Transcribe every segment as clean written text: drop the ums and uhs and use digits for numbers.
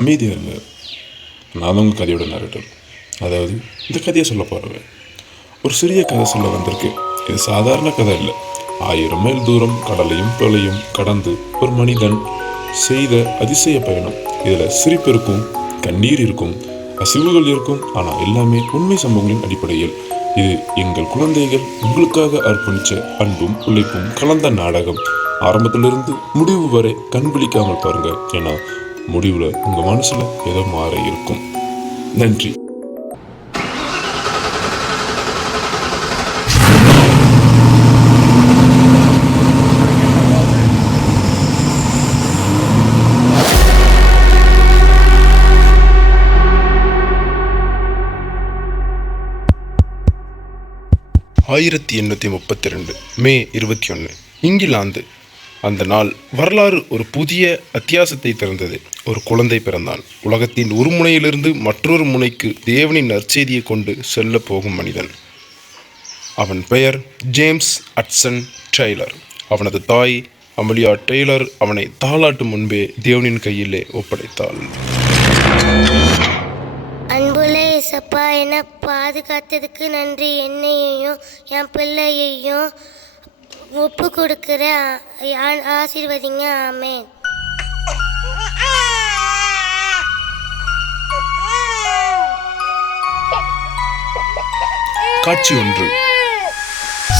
அமைதியாக இல்லை. நான் தான் உங்கள் கதையோட நரேட்டர். அதாவது இந்த கதையை சொல்ல போகிறவன். ஒரு சிறிய கதை சொல்ல வந்திருக்கு. இது சாதாரண கதை இல்லை. 1000 மைல் தூரம் கடலையும் தொலையும் கடந்து ஒரு மனிதன் செய்த அதிசய பயணம். இதில் சிரிப்பு இருக்கும், கண்ணீர் இருக்கும், அசிவுகள் இருக்கும். ஆனால் எல்லாமே உண்மை சம்பவங்களின் அடிப்படையில். இது எங்கள் குழந்தைகள் உங்களுக்காக அர்ப்பணித்த அன்பும் உழைப்பும் கலந்த நாடகம். ஆரம்பத்திலிருந்து முடிவு வரை கண் விழிக்காமல் பாருங்க. ஏன்னா முடிவில் உங்கள் மனசில் ஏதோ மாற இருக்கும். நன்றி. ஆயிரத்தி 832 மே 21 இங்கிலாந்து. அந்த நாள் வரலாறு ஒரு புதிய அத்தியாசத்தை திறந்தது. ஒரு குழந்தை பிறந்தான். உலகத்தின் ஒரு முனையிலிருந்து மற்றொரு முனைக்கு தேவனின் நற்செய்தியை கொண்டு செல்ல போகும் மனிதன். அவன் பெயர் ஜேம்ஸ் ஹட்சன் டெய்லர். அவனது தாய் அமலியா டெய்லர் அவனை தாளாட்டும் முன்பே தேவனின் கையிலே ஒப்படைத்தாள். அன்புள்ள இயேசப்பா, என்னை பாதுகாத்ததுக்கு நன்றி. என்னையையும் என் பிள்ளையையும் ஒப்பு கொடுக்குற ஆசீர்வதிங்க. ஆமென். காட்சி 1.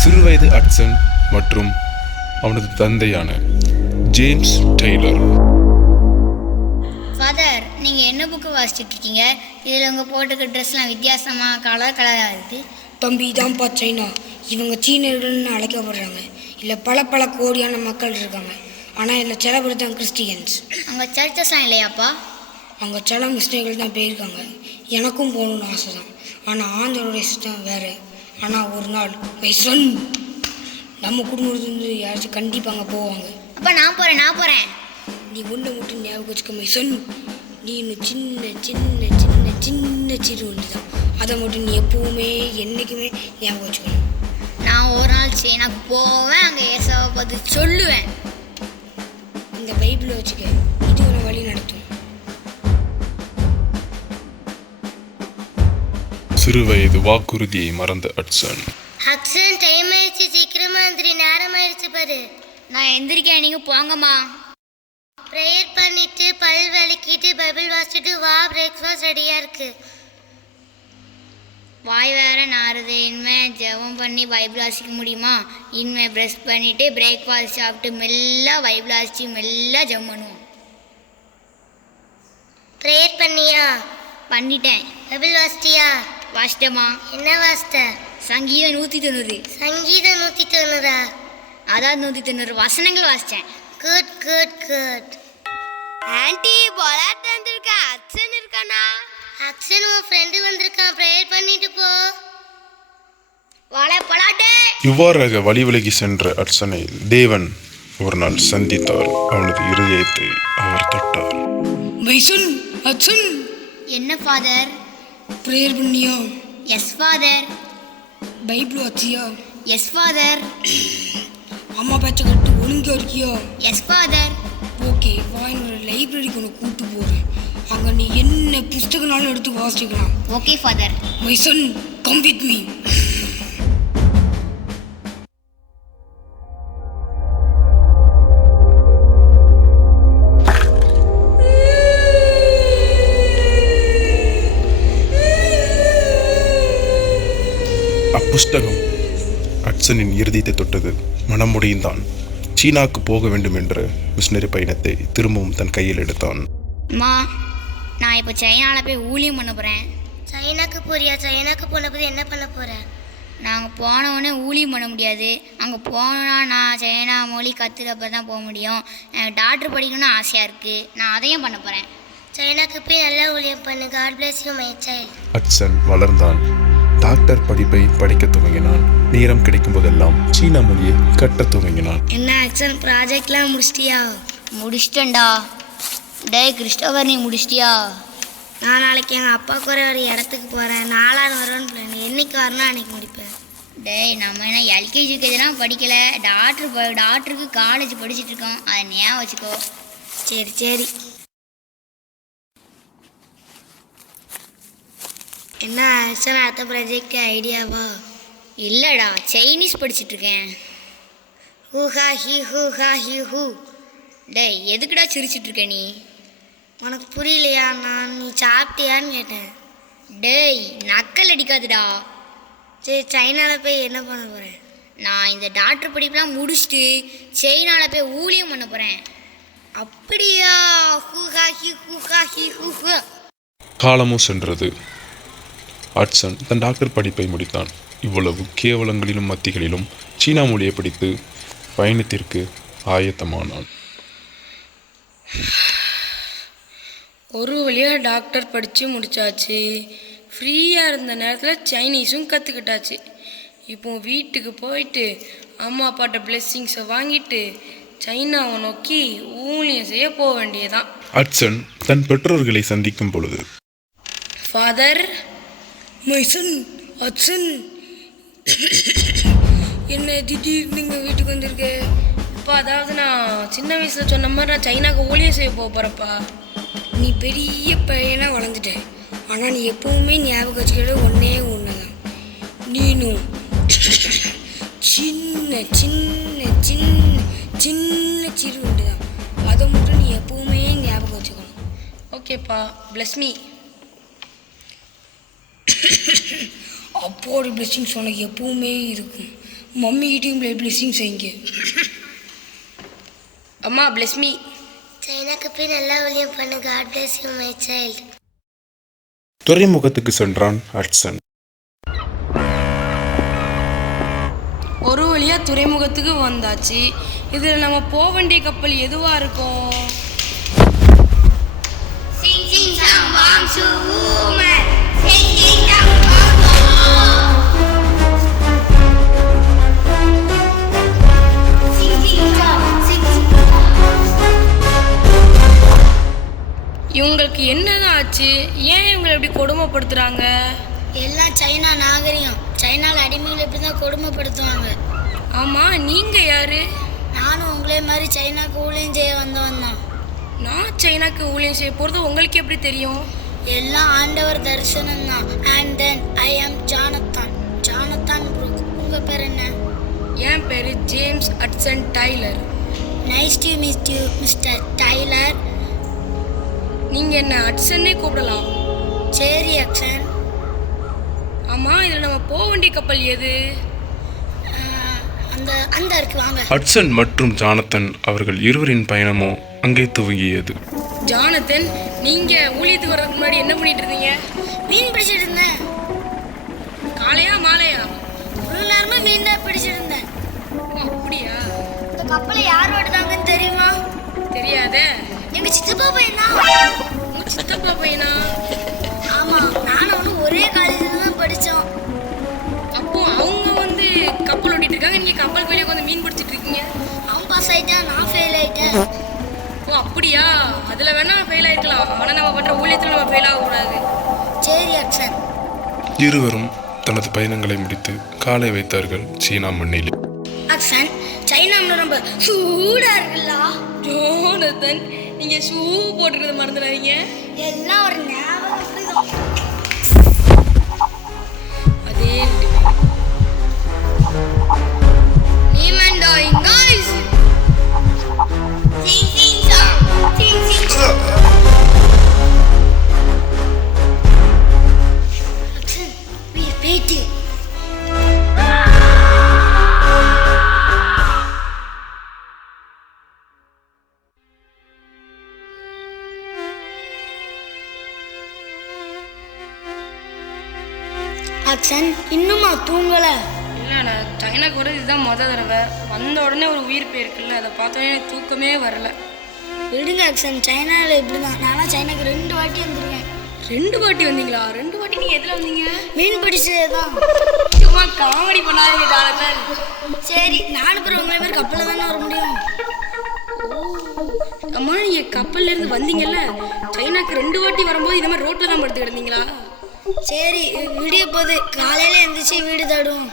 சிறுவயது ஹட்சன் மற்றும் அவனது தந்தையான ஜேம்ஸ் டெய்லர். ஃபாதர், நீங்கள் என்ன புக்கு வாசிச்சுட்டு இருக்கீங்க? இதில் உங்கள் போட்டுக்க ட்ரெஸ்லாம் வித்தியாசமாக கலராக இருக்குது. தம்பி தான்ப்பா சைனா. இவங்க சீனர்கள்னு அழைக்கப்படுறாங்க. இல்லை பல கோடியான மக்கள் இருக்காங்க. ஆனால் இதில் சில பேர் தான் கிறிஸ்டியன்ஸ். அங்கே சர்ச்சஸ்லாம் இல்லையாப்பா? அங்கே சில முஸ்லீம்கள் தான் போயிருக்காங்க. எனக்கும் போகணுன்னு ஆசை தான். ஆனால் ஆண்டவருடைய சிஸ்டம் வேறு. ஆனால் ஒரு நாள் மை சன், நம்ம குடும்பத்துலேருந்து யாராச்சும் கண்டிப்பாக அங்கே போவாங்க. அப்பா நான் போகிறேன். நீ ஒன்றை மட்டும் ஞாபகம் வச்சுக்க மை சன். நீ இன்னும் சின்ன சின்ன சின்ன சின்ன சிறு ஒன்று தான். அதை மட்டும் நீ எப்பவுமே என்றைக்குமே ஞாபகம் வச்சுக்கணும். நான் ஒரு நாள் சைனாக்கு போவேன். அங்கே ஏசாவை பார்த்து சொல்லுவேன். இந்த பைபிளை வச்சுக்க, இது ஒரு வழி நடத்தும். சிறுவயது வாக்குறுதியை மறந்த ஹட்சன். ஹக்ஸன், டைம் ஆயிடுச்சு, சீக்கிரமா எந்திரி, நேரம் ஆயிடுச்சு பாரு. நான் எந்திரிக்கேன், நீங்கள் போங்கம்மா. ப்ரேயர் பண்ணிட்டு பல் விளக்கிட்டு பைபிள் வாசிச்சுட்டு வா, பிரேக்ஃபாஸ்ட் ரெடியாக இருக்கு. வாய் வேற நாறுது. இனிமேல் ஜெபம் பண்ணி பைபிள் வாசிக்க முடியுமா? இனிமேல் ப்ரெஷ் பண்ணிவிட்டு பிரேக்ஃபாஸ்ட் சாப்பிட்டு மெல்ல பைபிள் வாசித்து மெல்ல ஜெபம் பண்ணுவோம். ப்ரேயர் பண்ணியா? பண்ணிட்டேன். பைபிள் வாசிட்டியா? வாசிட்டேம்மா. என்ன வாசிட்ட? சங்கீதம் 190. சங்கீதம் 190. அதாவது 190 வசனங்கள் வாசித்தேன். Good good good. ஆன்ட்டி பொலாட் வந்திருக்கா. அச்சன் இருக்கானா? அக்ஷன், உன் ஃப்ரெண்டு வந்திருக்கான். ப்ரேயர் பண்ணிட்டு போ. வாழை பொலாட்டே. இவ்வாறாக வழி விலகி சென்ற ஹட்சனை தேவன் ஒரு நாள் சந்தித்தார். அவனது இருதயத்தை அவர் தொட்டார். மை சன் ஹட்சன், என்ன ஃபாதர்? ப்ரேயர் பண்ணியா? Yes father. பைபிள் வாசியா? Yes father. அம்மா பேச்சை கட்டு ஒழுங்கா இருக்கியா? S father. ஓகே, வா, என்னோட லைப்ரரிக்கு உன்னை கூப்பிட்டு போகிறேன். அங்கே நீ என்ன புஸ்தகனாலும் எடுத்து வாசிக்கலாம். Okay father. My son, come with me. அப்புஸ்தகம் ஹட்சனின் இருதயத்தை தொட்டது. மனமுடைந்தான். சீனாக்கு போக வேண்டும் என்ற மிஷனரி பயணத்தை திரும்பவும் தன் கையில் எடுத்தான். அம்மா, நான் இப்போ சைனாவில் போய் ஊழியம் பண்ண போகிறேன். சைனாக்கு போறியா? சைனாக்கு போனபோது என்ன பண்ண போற? நாங்கள் போனவுடனே ஊழியம் பண்ண முடியாது. அங்கே போனால் நான் சைனா மொழி கற்றுக்கப்ப தான் போக முடியும். எனக்கு டாக்டர் படிக்கணும்னு ஆசையாக இருக்குது. நான் அதையும் பண்ண போகிறேன். சைனாக்கு போய் நல்லா ஊழியம் பண்ணு. God bless you my child. Hudson வளர்ந்தான். டாக்டர் படிப்பை படிக்க துவங்கினான். நேரம் கிடைக்கும் போதெல்லாம் சீனா மொழியை கட்ட துவங்கினான். என்ன ஆக்ஷன், ப்ராஜெக்ட்லாம் முடிச்சிட்டியா? முடிச்சிட்டேன்டா. டேய் கிறிஸ்டோபர், நீ முடிச்சிட்டியா? நான் நாளைக்கு எங்கள் அப்பா கூட ஒரு இடத்துக்கு போகிறேன். 4 வருவேன்னு பிளான். என்னைக்கு வரணும் அன்னைக்கு முடிப்பேன். டேய், நம்ம என்ன எல்கேஜி யூகேஜிலாம் படிக்கலை. டாக்டருக்கு காலேஜ் படிச்சுட்டு இருக்கோம். அதை ஞாபகம் வச்சுக்கோ. சரி சரி. என்ன ஆக்சுவலாக அடுத்த ப்ராஜெக்ட் ஐடியாவா? இல்லைடா, சைனீஸ் படிச்சுட்டு இருக்கேன். ஹூஹா ஹி ஹூ. டேய், எதுக்குடா சிரிச்சிட்டு இருக்க நீ? உனக்கு புரியலையா? நீ சாப்பிட்டியான்னு கேட்டேன். டேய், நக்கல் அடிக்காதுடா. சரி, சைனாவில் போய் என்ன பண்ண போகிறேன்? நான் இந்த டாக்டர் படிப்புலாம் முடிச்சுட்டு சைனாவில் போய் ஊழியம் பண்ண போகிறேன். அப்படியா? ஹூஹா ஹி ஹூ. காலமும் சென்றது. ஹட்சன் தன் டாக்டர் படிப்பை முடித்தான். இவ்வளவு கேவலங்களிலும் மத்திகளிலும் சீனா மொழியை படித்து பயணத்திற்கு ஆயத்தமானான். ஒரு வழியாக டாக்டர் படித்து முடித்தாச்சு. ஃப்ரீயாக இருந்த நேரத்தில் சைனீஸும் கற்றுக்கிட்டாச்சு. இப்போ வீட்டுக்கு போயிட்டு அம்மா அப்பாட்ட பிளெஸ்ஸிங்ஸை வாங்கிட்டு சைனாவை நோக்கி ஊழியம் செய்ய போக வேண்டியதான். ஹட்சன் தன் பெற்றோர்களை சந்திக்கும் பொழுது, ஃபாதர், மை சன் ஹட்சன், என்ன திடீர்னு நீங்கள் வீட்டுக்கு வந்திருக்கு? இப்போ அதாவது நான் சின்ன வயசில் சொன்ன மாதிரி நான் சைனாவுக்கு ஊழியம் செய்ய போகிறப்பா. நீ பெரிய பையனாக வளர்ந்துட்ட. ஆனால் நீ எப்பவுமே ஞாபகம் வச்சுக்கிற ஒன்றே ஒன்று தான். நீனும் சின்ன சின்ன சின்ன சின்ன சிறு உண்டு தான். அதை மட்டும் நீ எப்பவுமே ஞாபகம் வச்சுக்கணும். ஓகேப்பா, பிளஸ் மீ. அப்போட பிளெஸ்ஸிங்ஸ் உனக்கு எப்பவுமே இருக்கும். மம்மிகிட்டையும் பிளெஸ்ஸிங்ஸ் செய்யுங்க. அம்மா, பிளஸ் மீ. சைனாக்கு போய் நல்லா ஊழியம் பண்ணு. God bless you my child. துறைமுகத்துக்கு சென்றான் ஹட்சன். ஒரு வழியாக துறைமுகத்துக்கு வந்தாச்சு. இதில் நம்ம போக வேண்டிய கப்பல் எதுவாக இருக்கும்? இவங்களுக்கு என்னதான் ஆச்சு? ஏன் இவங்களை இப்படி கொடுமைப்படுத்துகிறாங்க? எல்லாம் சைனா நாகரிகம். சைனாவில் அடிமைகளை இப்படி தான் கொடுமைப்படுத்துவாங்க. ஆமாம், நீங்கள் யார்? நானும் உங்களே மாதிரி சைனாக்கு ஊழியம் செய்ய வந்தவன் தான். நான் சைனாக்கு ஊழியம் செய்ய போகிறது உங்களுக்கு எப்படி தெரியும்? எல்லாம் ஆண்டவர் தரிசனம் தான். அண்ட் தென் ஐ ஆம் ஜானத்தான் ப்ரூக். உங்கள் பேர் என்ன? என் பேர் James Hudson Tyler. Nice to meet you mister Tyler. நீங்கள் என்ன ஹட்சன்னே கூப்பிடலாம். சரி அக்ஷன். ஆமாம், இதில் நம்ம போக வேண்டிய கப்பல் எது? அந்த இருக்கு, வாங்க. ஹட்சன் மற்றும் ஜானத்தன் அவர்கள் இருவரின் பயணமும் அங்கே துவங்கியது. ஜானத்தன், நீங்கள் ஊழியத்துக்கு வர்றதுக்கு முன்னாடி என்ன பண்ணிட்டு இருந்தீங்க? மீன் பிடிச்சிட்டு இருந்தேன். காலையா மாலையா? ஒரு நேரமா மீன் தான் பிடிச்சிட்டு இருந்தேன். ஓ, அப்படியா? இந்த கப்பலை யார் ஓடுதாங்கன்னு தெரியுமா? தெரியாதே. எங்க சித்தப்பா பையன் தான். உங்க சித்தப்பா பையனா? ஆமா, நானும் அவனும் ஒரே காலேஜில் தான் படித்தோம். அப்போ அவங்க வந்து கப்பல் ஓட்டிட்டு இருக்காங்க, நீங்கள் கப்பல் வெளியே உட்காந்து மீன் பிடிச்சிட்டு இருக்கீங்க. அவன் பாஸ் ஆயிட்டான், நான் ஃபெயில் ஆயிட்டேன். ஓ, அப்படியா? அதில் வேணா ஃபெயில் ஆயிருக்கலாம். ஆனால் நம்ம பண்ணுற ஊழியத்தில் நம்ம ஃபெயில் ஆகக்கூடாது. சரி அக்ஷன். இருவரும் தனது பயணங்களை முடித்து காலை வைத்தார்கள் சீனா மண்ணில். அக்ஷன், சைனா ரொம்ப சூடா இருக்குல்ல? ஜோனத்தன், நீங்கள் ஷூ போட்டுக்கிறத மறந்துடாதீங்க. எல்லாம் ஒரு ஞாபகம் தான். அதே அக்ஷன், இன்னுமா தூங்கல? இல்லை, நான் சைனாக்கு வரது இதுதான் தடவை. வந்த உடனே ஒரு உயிர் போயிருக்குல்ல, அதை பார்த்தோன்னே எனக்கு தூக்கமே வரல. விடுங்க அக்ஷன், சைனாவில் இப்படி தான். நானும் சைனாக்கு 2 வாட்டி வந்துருக்கேன். 2 வாட்டி வந்தீங்களா? 2 வாட்டி நீங்கள் எதில் வந்தீங்க? மீன் பிடிச்சதே தான். சும்மா காமெடி பண்ணாதீங்க ஜானத்தன். சரி, நானும் அப்புறம் உங்களை மாதிரி கப்பலில் தானே வர முடியும். அம்மா, நீங்கள் கப்பல்லேருந்து வந்தீங்கல்ல, சைனாக்கு 2 வாட்டி வரும்போது இந்த மாதிரி ரோட்டில் தான் படுத்து கிடந்தீங்களா? சரி, விடிய போது காலையில் எழுந்திரிச்சு வீடு தேடுவோம்.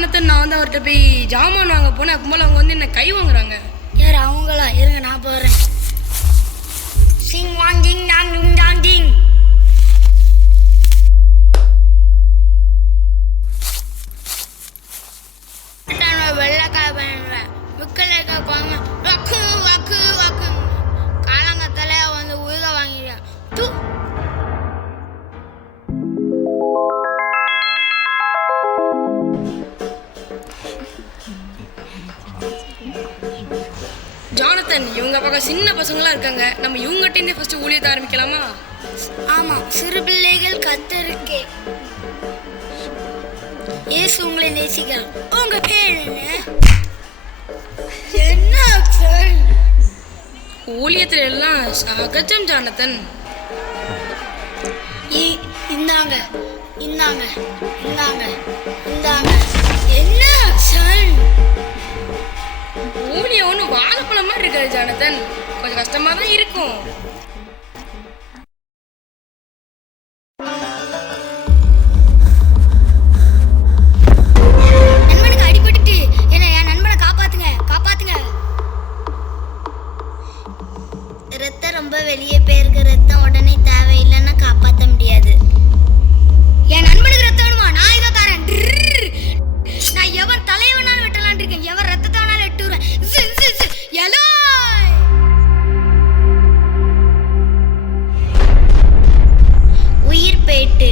ஜானத்தன் நான் வந்து அவர்கிட்ட போய் ஜாமான் வாங்க போனேன். அப்போ மேலே அவங்க வந்து என்ன கை வாங்குறாங்க. யார் அவங்களா? இருங்க நான் போகிறேன். சிங் வாங் ஜிங் டாங் டுங் டாங் டிங். வெள்ளைக்காய் பண்ணுவேன், முக்கலைக்காய் குழம்பு வக்கு வக்கு வக்கு காலங்கத்தில் வந்து உருக வாங்கிடுவேன். தூ ஜானத்தன், இவங்க பக்கம் சின்ன பசங்களாம் இருக்காங்க. நம்ம இவங்ககிட்டே ஃபர்ஸ்ட் ஊழியத்தை ஆரம்பிக்கலாமா? ஆமாம், சிறு பிள்ளைகள் கத்தருக்கே. இயேசு உங்களை நேசிக்கிறார். உங்க பேர் என்ன? ஊழியத்தில் எல்லாம் சகஜம் ஜானத்தன். இந்தாங்க இந்தாங்க இந்தாங்க இந்தாங்க. என்ன ஆக்ஷன்? ஊழியம் ஒன்றும் வாழைப்பழம் மாதிரி இருக்காது ஜானத்தன், கொஞ்சம் கஷ்டமாக தான் இருக்கும். நண்பனுக்கு அடிபட்டுட்டு என்ன, என் நண்பனை காப்பாத்துங்க காப்பாத்துங்க. ரத்தம் ரொம்ப வெளியே போயிருக்கு. ரத்தம் உடனே தேவையில்லைன்னா காப்பாற்ற முடியாது. என் நண்பனுக்கு ரத்தம் வேணுமா? நான் இதை தரேன். நான் எவன் தலைவனாலும் வெட்டலான் இருக்கேன், எவன் ரத்தத்தை வேணாலும் வெட்டுறேன். உயிர் போயிட்டு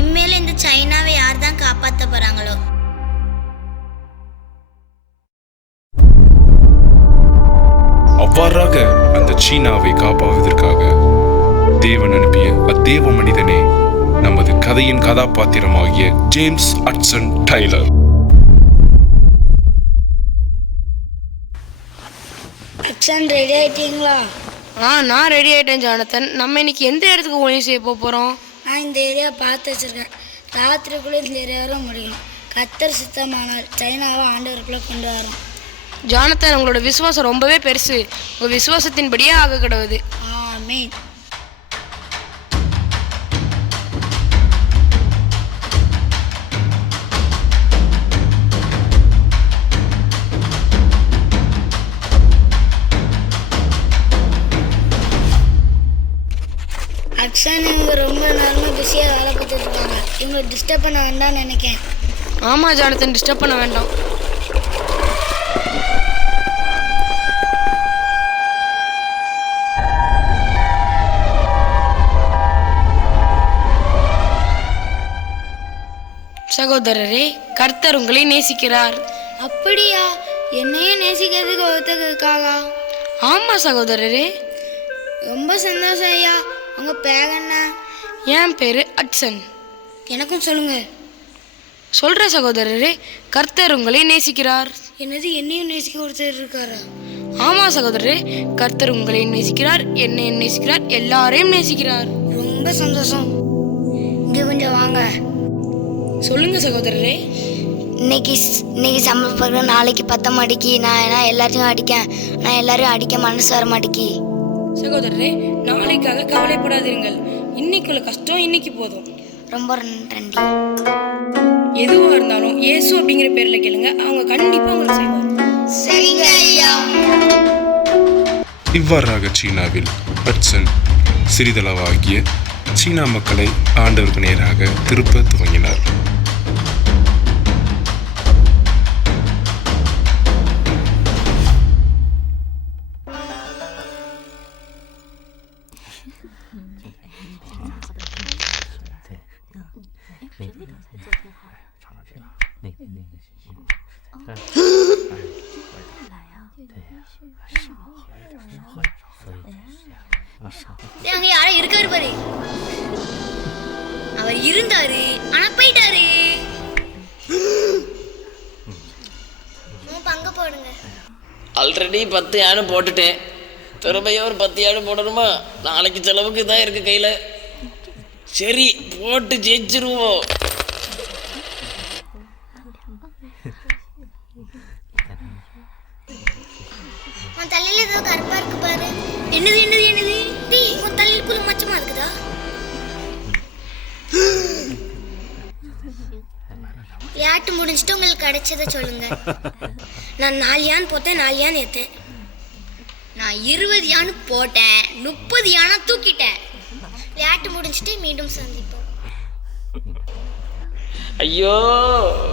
இனிமேல் இந்த சைனாவை யார் தான் காப்பாற்ற போறாங்களோ? அவ்வாறாக அந்த சீனாவை காப்பாவதற்காக தேவன் அனுப்பிய அத்தேவ மனிதனே நமது கதையின் கதாபாத்திரமாகிய James Hudson Taylor. Action ready ஆயிட்டீங்களா? நான் ரெடி ஆகிட்டேன் ஜானத்தன். நம்ம இன்னைக்கு எந்த இடத்துக்கு ஊழியம் செய்ய போகிறோம்? நான் இந்த ஏரியா பார்த்து வச்சிருக்கேன். ராத்திரிக்குள்ளே இந்த ஏரியாவை முடியும். கத்தர் சுத்தமானால் சைனாவை ஆண்டவருக்குள்ளே கொண்டு வரோம். ஜானத்தன், உங்களோட விசுவாசம் ரொம்பவே பெருசு. உங்கள் விசுவாசத்தின்படியே ஆக கிடவுது. ஆமென். அக்ஷன், இவங்க ரொம்ப நேரமாக பிஸியாக வேலை பார்த்துட்டு இருக்காங்க. இவங்களை டிஸ்டர்ப் பண்ண வேண்டாம்னு நினைக்கிறேன். ஆமாம் ஜானத்தன், டிஸ்டர்ப் பண்ண வேண்டாம். சகோதரரே, கர்த்தர் உங்களை நேசிக்கிறார். அப்படியா? என்னையே நேசிக்கிறதுக்கு ஒருத்தருக்காக? ஆமாம் சகோதரரே. ரொம்ப சந்தோஷம் ஐயா. உங்கள் பேர் என்ன? என் பேர் ஹட்சன். எனக்கும் சொல்லுங்க. சொல்கிற சகோதரரே, கர்த்தர் உங்களை நேசிக்கிறார். என்னது, என்னையும் நேசிக்க ஒருத்தர் இருக்காரா? ஆமாம் சகோதரரே, கர்த்தர் உங்களை நேசிக்கிறார், என்னையும் நேசிக்கிறார், எல்லாரையும் நேசிக்கிறார். ரொம்ப சந்தோஷம். இங்கே கொஞ்சம் வாங்க. சொல்லுங்க சகோதரரே. இன்னைக்கு சமைப்ப நாளைக்கு 10 மணிக்கு நான் எல்லாத்தையும் அடிக்கேன். நான் எல்லாரையும் அடிக்க மனசு வர மாட்டேக்கி. சகோதரரே, நாளைக்காக கவலைப்படாதீர்கள். இன்னைக்குள்ள கஷ்டம் இன்னைக்கு போதும். ரொம்ப நன்றி. எதுவாக இருந்தாலும் இயேசு அப்படிங்கிற பேரில் கேளுங்க, அவங்க கண்டிப்பாக உங்களுக்கு செய்வாங்க. சரிங்க ஐயா. இவ்வாறாக சீனாவில் ஹட்சன் சிறிதளவாகிய சீனா மக்களை ஆண்டவருக்கு நேராக திருப்ப துவங்கினார். அங்க யாரும் இருக்காரு பாரு. அவர் இருந்தாரு, ஆனா போயிட்டாரு. பங்கு போடுங்க. ஆல்ரெடி 10 யானை போட்டுட்டேன், திரும்பியும் ஒரு 10 யானை போடணுமா? நாளைக்கு செலவுக்கு தான் இருக்கு கையில். சரி, போட்டு ஜெயிச்சிருவோம். உன் தலையில ஏதோ கருப்பா இருக்கு பாரு. என்னது என்னது என்னது? டேய், உன் தலையில புல் மச்சமா இருக்குதா? விளையாட்டு முடிஞ்சிட்டு உங்களுக்கு கிடைச்சதை சொல்லுங்க. நான் 4 யான் போட்டேன், 4 யான் ஏத்தேன். நான் 20 யானை போட்டேன், 30 யானை தூக்கிட்டேன். விளையாட்டு முடிஞ்சிட்டு மீண்டும் சந்திப்போம். ஐயோ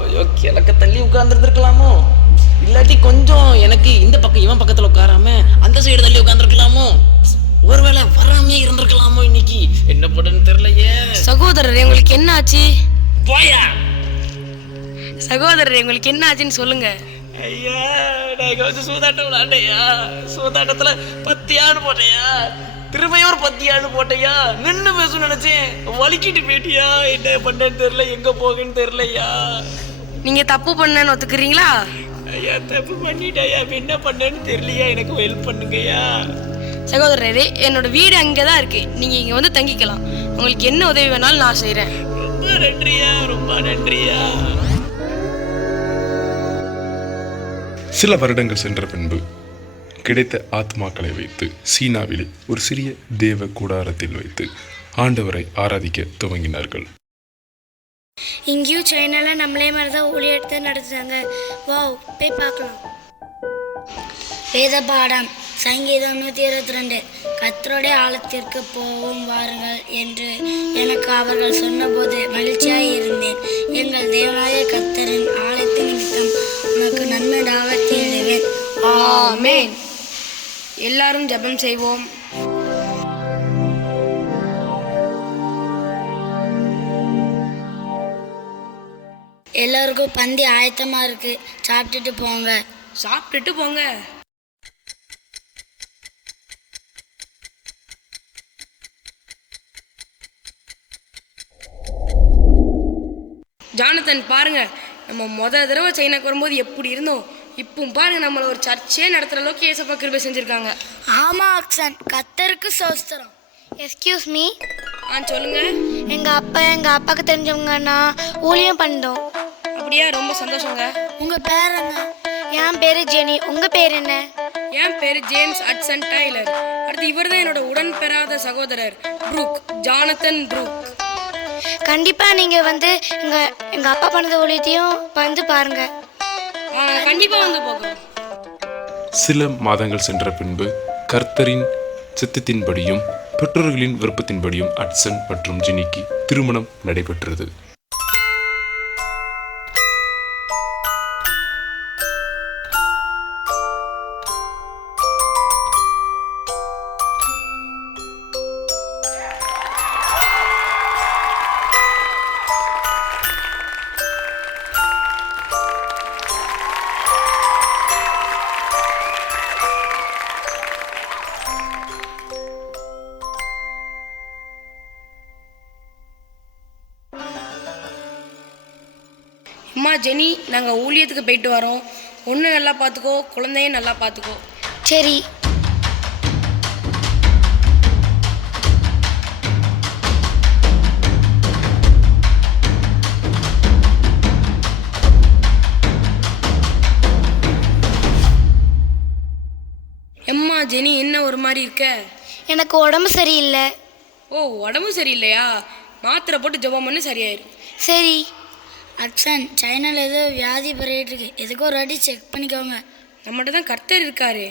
ஐயோ, கிழக்க தள்ளி உட்கார்ந்துருந்துருக்கலாமோ, இல்லாட்டி கொஞ்சம் எனக்கு இந்த பக்கம் இவன் பக்கத்தில் உட்காராம அந்த சைடு தள்ளி உட்காந்துருக்கலாமோ, ஒருவேளை வராமே இருந்திருக்கலாமோ. இன்னைக்கு என்ன பண்ணுன்னு தெரியலையே. சகோதரர் உங்களுக்கு என்ன ஆச்சு? போயா சகோதரர் உங்களுக்கு என்ன ஆச்சுன்னு சொல்லுங்க. ஐயா, நான் இங்க வந்து சூதாட்டம் விளையாண்டையா, சூதாட்டத்துல 10 யானை போட்டையா, திரும்பியும் ஒரு 10 யானை போட்டையா, நின்று பேசணும்னு நினைச்சேன், வலிக்கிட்டு போயிட்டியா. என்ன பண்ணேன்னு தெரியல, எங்க போகன்னு தெரியலையா. நீங்க தப்பு பண்ணேன்னு ஒத்துக்கிறீங்களா? ஐயா, தப்பு பண்ணிட்டேயா, என்ன பண்ணேன்னு தெரியலையா, எனக்கு ஹெல்ப் பண்ணுங்கய்யா. சகோதரரே, என்னோட வீடு அங்கதான் இருக்கு, நீங்க இங்க வந்து தங்கிக்கலாம். உங்களுக்கு என்ன உதவி வேணாலும் நான் செய்யறேன். ரொம்ப நன்றியா, ரொம்ப நன்றியா. சில வருடங்கள் சென்ற பின்பு கிடைத்த ஆத்மாக்களை வைத்து சீனாவிலே ஒரு சிறிய தேவ கூடாரத்தில் வைத்து ஆண்டவரை ஆராதிக்க துவங்கினார்கள். இங்கேயும் சைனால நம்மளே மாதிரி தான் ஊழியத்தை நடத்துறாங்க. வாவ், போய் பார்க்கலாம். வேத பாடம் சங்கீதம் 122. கர்த்தருடைய ஆலயத்திற்கு போவோம் வாருங்கள் என்று எனக்கு அவர்கள் சொன்னபோது மகிழ்ச்சியாய் இருந்தேன். எங்கள் தேவனாய கர்த்தரின் ஆலயத்தின் நிமித்தம் உனக்கு நன்மையாக தேடுவேன். ஆமென். எல்லாரும் ஜெபம் செய்வோம். எல்லாருக்கும் பந்தி ஆயத்தமா இருக்கு, சாப்பிட்டுட்டு போங்க. சாப்பிட்டுட்டு போங்க. ஜானத்தன் பாருங்க, நம்ம தடவை சைனாக்கு வரும்போது எப்படி இருந்தோம், இப்போ பாருங்க நம்மள ஒரு சர்ச்சே நடத்துற அளவுக்கு ஏசப்பா கிருபை செஞ்சிருக்காங்க. ஆமா அக்சன், கர்த்தருக்கு சோஸ்திரம். Excuse me. சொல்லுங்க. எங்க அப்பாவுக்கு தெரிஞ்சவங்க நான் ஊழியம் பண்ணோம். அப்படியா, ரொம்ப சந்தோஷங்க. உங்க பேர் என்ன? என் பேரு ஜெனி. உங்க பேர் என்ன? என் பேரு ஜேம்ஸ் அட்சன் டைலர். அடுத்து இவர் தான் என்னோட உடன் பெறாத சகோதரர் ப்ரூக், ஜானத்தன் ப்ரூக். கண்டிப்பா நீங்க வந்து எங்க அப்பா பண்ணத ஊழியத்தையும் வந்து பாருங்க. கண்டிப்பா வந்து போகிறோம். சில மாதங்கள் சென்ற பின்பு கர்த்தரின் சித்தத்தின்படியும் பெற்றோர்களின் விருப்பத்தின்படியும் அட்சன் மற்றும் ஜெனிக்கு திருமணம் நடைபெற்றது. அம்மா ஜெனி, நாங்கள் ஊழியத்துக்கு போயிட்டு வரோம். ஒன்று நல்லா பார்த்துக்கோ, குழந்தையும் நல்லா பார்த்துக்கோ. சரி. எம்மா ஜெனி, என்ன ஒரு மாதிரி இருக்க? எனக்கு உடம்பு சரியில்லை. ஓ, உடம்பு சரியில்லையா? மாத்திரை போட்டு ஜெபம் பண்ணி சரியாயிரும். சரி. அக்ஷன், சைனால ஏதோ வியாதி பரவிட்டு இருக்கு, எதுக்கோ ஒரு வாட்டி செக் பண்ணிக்கோங்க. நம்மகிட்ட தான் கர்த்தர் இருக்காரு.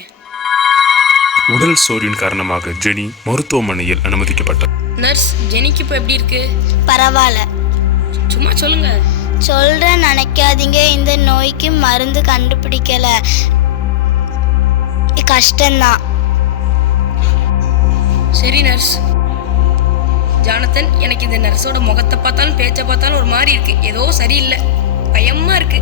உடல் சோர்வின் காரணமாக ஜெனி மருத்துவமனையில் அனுமதிக்கப்பட்டார். நர்ஸ், ஜெனிக்கு இப்போ எப்படி இருக்கு? பரவாயில்ல. சும்மா சொல்லுங்க. சொல்றேன், நினைக்காதீங்க. இந்த நோய்க்கு மருந்து கண்டுபிடிக்கல, கஷ்டம்தான். சரி நர்ஸ். ஜானத்தன், எனக்கு இந்த நர்ஸோட முகத்தை பார்த்தாலும் பேச்சை பார்த்தாலும் ஒரு மாதிரி இருக்கு, ஏதோ சரியில்லை, பயமா இருக்கு.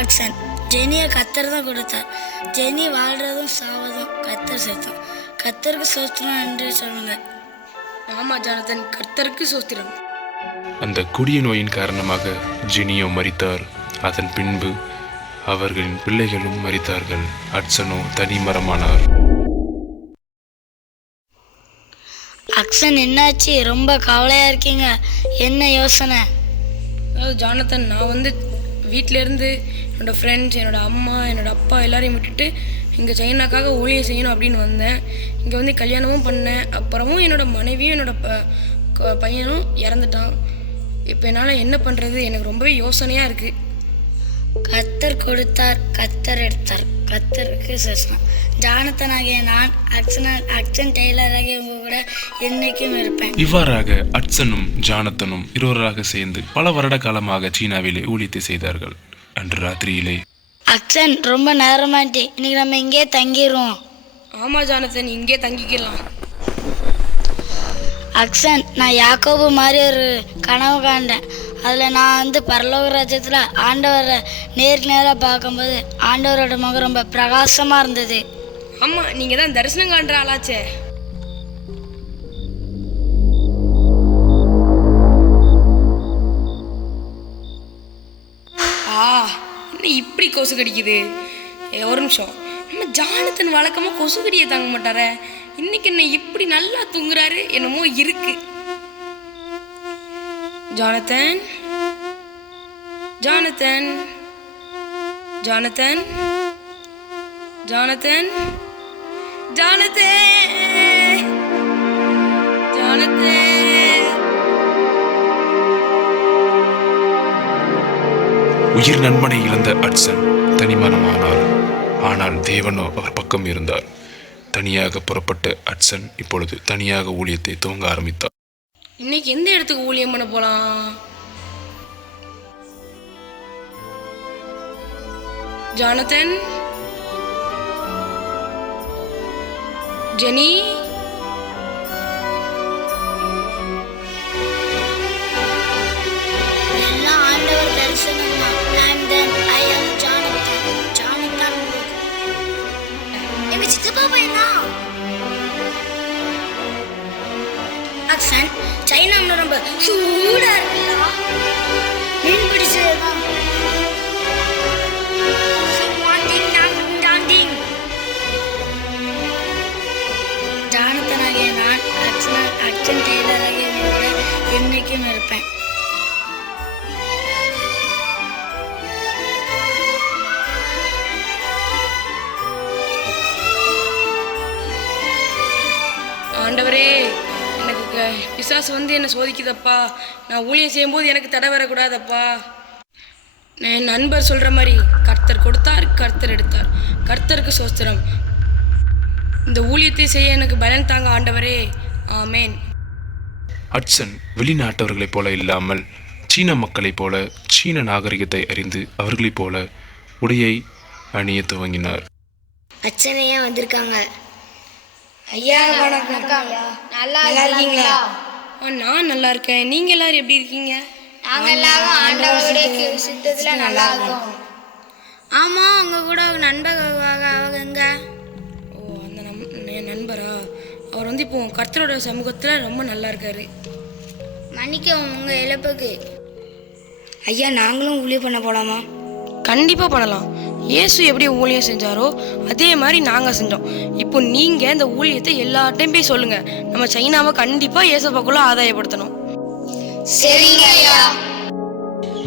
அக்ஷன், ஜெனியை கத்தர் தான் கொடுத்தார். ஜெனி வாழ்றதும் சாவதும் கத்தர் சேர்த்தோம். கத்தருக்கு சோத்திரம் என்று சொல்லுங்க. ஆமா ஜானத்தன், கர்த்தருக்கு சோத்திரம். அந்த கொடிய நோயின் காரணமாக ஜெனியோ மரித்தார். அதன் பின்பு அவர்களின் பிள்ளைகளும் மரித்தார்கள். அட்சனோ தனிமரமானார். அக்ஷன், என்னாச்சு? ரொம்ப கவலையா இருக்கீங்க, என்ன யோசனை? அதாவது ஜானத்தன், நான் வந்து வீட்டிலேருந்து என்னோடய ஃப்ரெண்ட்ஸ், என்னோடய அம்மா, என்னோடய அப்பா எல்லாரையும் விட்டுட்டு இங்கே சைனாக்காக ஊழியம் செய்யணும் அப்படின்னு வந்தேன். இங்கே வந்து கல்யாணமும் பண்ணேன். அப்புறமும் என்னோடய மனைவியும் என்னோடய பையனும் இறந்துட்டான். இப்போ என்னால் என்ன பண்ணுறது எனக்கு ரொம்பவே யோசனையாக இருக்குது. கர்த்தர் கொடுத்தார், கர்த்தர் எடுத்தார், கர்த்தருக்கு சஸ்னம். ஜானத்தனாகிய நான் அக்சன் டெய்லராகிய உங்க கூட என்னைக்கும் இருப்பேன். இவ்வாறாக அட்சனும் ஜானத்தனும் இருவராக சேர்ந்து பல வருட காலமாக சீனாவிலே ஊழியத்தை செய்தார்கள். அன்று ராத்திரியிலே அக்சன், ரொம்ப நேரமாட்டி, இன்னைக்கு நம்ம இங்கே தங்கிடுவோம். ஆமாம் ஜானத்தன், இங்கே தங்கிக்கலாம். அக்சன், நான் யாக்கோபு மாதிரி ஒரு கனவு காண்டேன். அதில் நான் பரலோக ராஜ்யத்தில் ஆண்டவரை நேராக பார்க்கும்போது ஆண்டவரோட முகம் ரொம்ப பிரகாசமாக இருந்தது. ஆமாம், நீங்கள் தான் தரிசனம் காண்ற ஆளாச்சே. என்ன இப்படி கொசு கடிக்குது? ஒரு நிமிஷம், நம்ம ஜானத்தன் வழக்கமாக கொசு கடியை தாங்க மாட்டார, இன்னைக்கு என்ன இப்படி நல்லா தூங்குறாரு, என்னமோ இருக்கு. Jonathan, Jonathan, Jonathan, Jonathan, Jonathan, Jonathan. உயிர் நண்பனை இழந்த அட்சன் தனிமனமானார். ஆனால் தேவனோ அவர் பக்கம் இருந்தார். தனியாக புறப்பட்ட அட்சன் இப்பொழுது தனியாக ஊழியத்தை துவங்க ஆரம்பித்தார். இன்னைக்கு எந்த இடத்துக்கு ஊழியம் பண்ண போலாம்? ஜானத்தன், ஜெனி, எல்லாம் ஆண்டவர் தரிசனம் தான். And then I am Jonathan. Jonathan Wood. எங்க சித்தப்பா பையனா? அக்சன், சைனா ரொம்ப சூடா இருக்குல்ல? மீன் பிடிச்சதுதான். ஜானத்தனாகிய நான் அக்சன் டெய்லராகிய உங்களோட என்னைக்கும் இருப்பேன். ஆண்டவரே, எனக்கு பிசாசு என்னை சோதிக்குதப்பா. நான் ஊழியம் செய்யும்போது எனக்கு தடை வரக்கூடாதப்பா. என் நண்பர் சொல்கிற மாதிரி கர்த்தர் கொடுத்தார், கர்த்தர் எடுத்தார், கர்த்தருக்கு சோஸ்திரம். இந்த ஊழியத்தை செய்ய எனக்கு பலன் தாங்க ஆண்டவரே. ஆமேன். அட்சன் வெளிநாட்டவர்களைப் போல இல்லாமல் சீன மக்களைப் போல சீன நாகரிகத்தை அறிந்து அவர்களைப் போல உடையை அணிய துவங்கினார். அச்சனையா வந்திருக்காங்க. ஐயா வணக்கம். நல்லா இருக்கீங்களா? நான் நல்லா இருக்கேன். நீங்கள் எல்லாரும் எப்படி இருக்கீங்க? நாங்கள் எல்லாரும் ஆண்டவருடைய சித்தத்தில் நல்லா இருக்கோம். ஆமாம், உங்கள் கூட ஒரு நண்பர் வருவாங்க, அவங்க எங்க? ஓ, அந்த என் நண்பரா? அவர் இப்போ கர்த்தரோட சமூகத்தில் ரொம்ப நல்லா இருக்காரு. மன்னிக்கவும் உங்கள் இழப்புக்கு. ஐயா, நாங்களும் ஊழியம் பண்ண போகலாமா? கண்டிப்பாக பண்ணலாம். இயேசு எப்படி ஊழியம் செஞ்சாரோ அதே மாதிரி நாங்கள் செஞ்சோம். இப்போ நீங்கள் இந்த ஊழியத்தை எல்லார்ட்டையும் போய் சொல்லுங்கள். நம்ம சைனாவை கண்டிப்பாக இயேசுப்பாக்குள்ள ஆதாயப்படுத்தணும். சரிங்க ஐயா.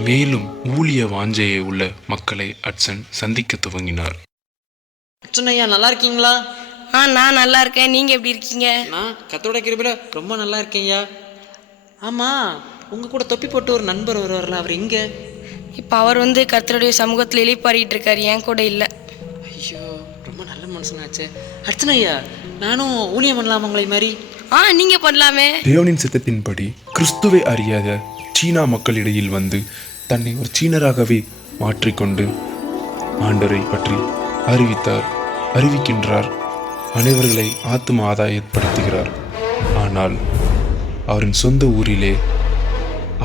மேலும் ஊழிய வாஞ்சையை உள்ள மக்களை அட்சன் சந்திக்க துவங்கினார். அச்சனையா, நல்லா இருக்கீங்களா? நான் நல்லா இருக்கேன். நீங்கள் எப்படி இருக்கீங்க? நான் கத்தோட கிருபையில ரொம்ப நல்லா இருக்கேன்யா. ஆமாம், உங்கள் கூட தொப்பி போட்டு ஒரு நண்பர் வருவார்ல, அவர் எங்கே? இப்போ அவர் கர்த்தருடைய சமூகத்தில் இளைப்பாறிட்டு இருக்காரு, என் கூட இல்லை. ஐயோ, ரொம்ப நல்ல மனுஷனாச்சே. அர்ச்சனையா, நானும் ஊழியம் பண்ணலாமா உங்களை மாதிரி? நீங்கள் பண்ணலாமே. தேவனின் சித்தத்தின்படி கிறிஸ்துவை அறியாத சீனா மக்களிடையில் தன்னை ஒரு சீனராகவே மாற்றிக்கொண்டு ஆண்டவரை பற்றி அறிவிக்கின்றார். அனைவர்களை ஆத்தும ஆதாயப்படுத்துகிறார். ஆனால் அவரின் சொந்த ஊரிலே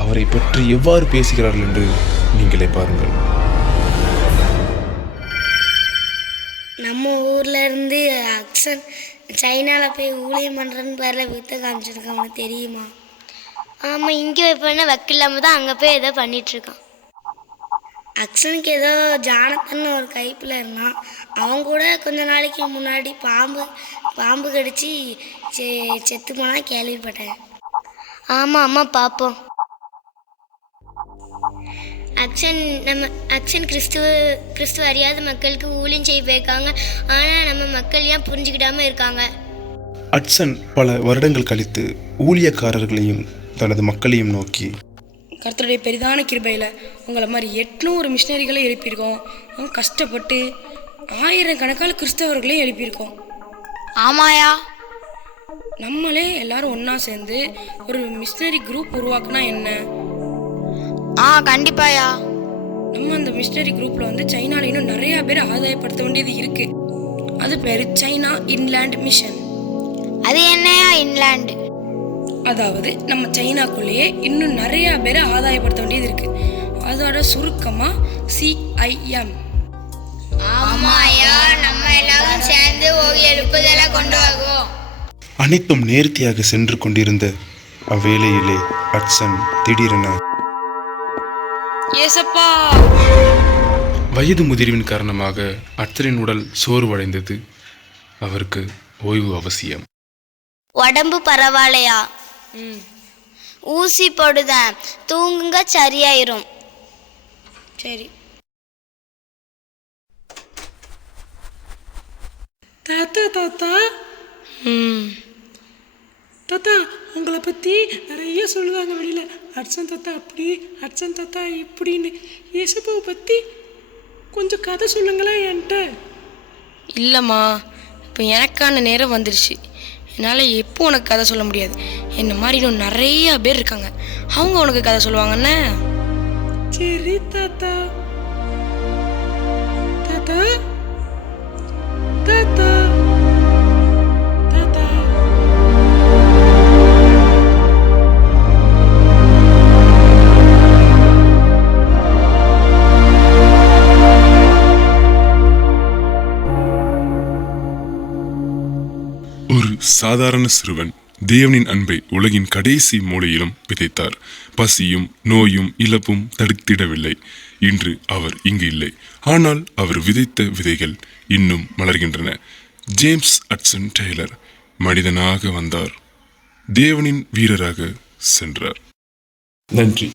அவரை பற்றி எவ்வாறு பேசுகிறார்கள் என்று நீங்களே பாருங்கள். நம்ம ஊர்ல இருந்து அக்சன் சைனாவில் போய் ஊழியம் பண்ணுறன்னு பேரில் வித்த காமிச்சிருக்காங்க, தெரியுமா? ஆமாம், இங்கே வைப்பேன்னா வக்கில்லாமல் தான் அங்கே போய் ஏதோ பண்ணிகிட்ருக்கான். அக்சனுக்கு ஏதோ ஜானத்தன் ஒரு கைப்பில் இருந்தான். அவன் கூட கொஞ்ச நாளைக்கு முன்னாடி பாம்பு கடிச்சு செத்து போனால் கேள்விப்பட்டேன். ஆமாம் ஆமாம், பார்ப்போம். அக்சன் கிறிஸ்துவ அறியாத மக்களுக்கு ஊழியம் செய்ய போயிருக்காங்க. ஆனால் நம்ம மக்கள் ஏன் புரிஞ்சுக்கிடாமல் இருக்காங்க? அட்சன் பல வருடங்கள் கழித்து ஊழியக்காரர்களையும் தனது மக்களையும் நோக்கி, கர்த்தருடைய பெரிதான கிருபையில் உங்களை மாதிரி 800 மிஷினரிகளை எழுப்பியிருக்கோம். கஷ்டப்பட்டு 1000 கணக்கான கிறிஸ்தவர்களையும் எழுப்பியிருக்கோம். ஆமாயா. நம்மளே எல்லாரும் ஒன்றா சேர்ந்து ஒரு மிஷினரி குரூப் உருவாக்குனா என்ன? கண்டிப்பாயா. நம்ம அந்த மிஷினரி குரூப்பில் வந்து சைனாவில் இன்னும் நிறையா பேர் ஆதாயப்படுத்த வேண்டியது இருக்குது. அது பேர் சைனா இன்லேண்ட் மிஷன். அது என்னையா இன்லேண்டு? அதாவது நம்ம சைனாக்குள்ளேயே இன்னும் நிறையா பேரை ஆதாயப்படுத்த வேண்டியது இருக்குது. அதோட சுருக்கமாக CIM. ஆமாயா, நம்ம எல்லாரும் சேர்ந்து ஒரு எழுப்புதலை கொண்டு வருவோம். அனைத்தும் நேர்த்தியாக சென்று கொண்டிருந்த அவ்வேளையிலே ஹட்சன் திடீரென ஏசப்பா! வயது முதிர்வின் காரணமாக ஹட்சனின் உடல் சோர்வடைந்தது. அவருக்கு ஓய்வு அவசியம். உடம்பு பரவாயில்லையா? ஊசி போடுதேன், தூங்குங்க, சரியாயிரும். சரி. தாத்தா தாத்தா தாத்தா, உங்களை பற்றி நிறைய சொல்லுவாங்க வெளியில். ஹட்சன் தாத்தா அப்படி, ஹட்சன் தாத்தா இப்படின்னு. ஏசப்பாவை பற்றி கொஞ்சம் கதை சொல்லுங்களேன் என்கிட்ட. இல்லைம்மா, இப்போ எனக்கான நேரம் வந்துருச்சு. என்னால் எப்போ உனக்கு கதை சொல்ல முடியாது. என்ன மாதிரி இன்னும் நிறையா பேர் இருக்காங்க, அவங்க உனக்கு கதை சொல்லுவாங்கண்ணே. சரி தாத்தா. தாத்தா தாத்தா தாத்தா. ஒரு சாதாரண சிறுவன் தேவனின் அன்பை உலகின் கடைசி மூலையிலும் விதைத்தார். பசியும் நோயும் இழப்பும் தடுத்திடவில்லை. இன்று அவர் இங்கு இல்லை. ஆனால் அவர் விதைத்த விதைகள் இன்னும் மலர்கின்றன. ஜேம்ஸ் ஹட்சன் டெய்லர் மனிதனாக வந்தார், தேவனின் வீரராக சென்றார். நன்றி.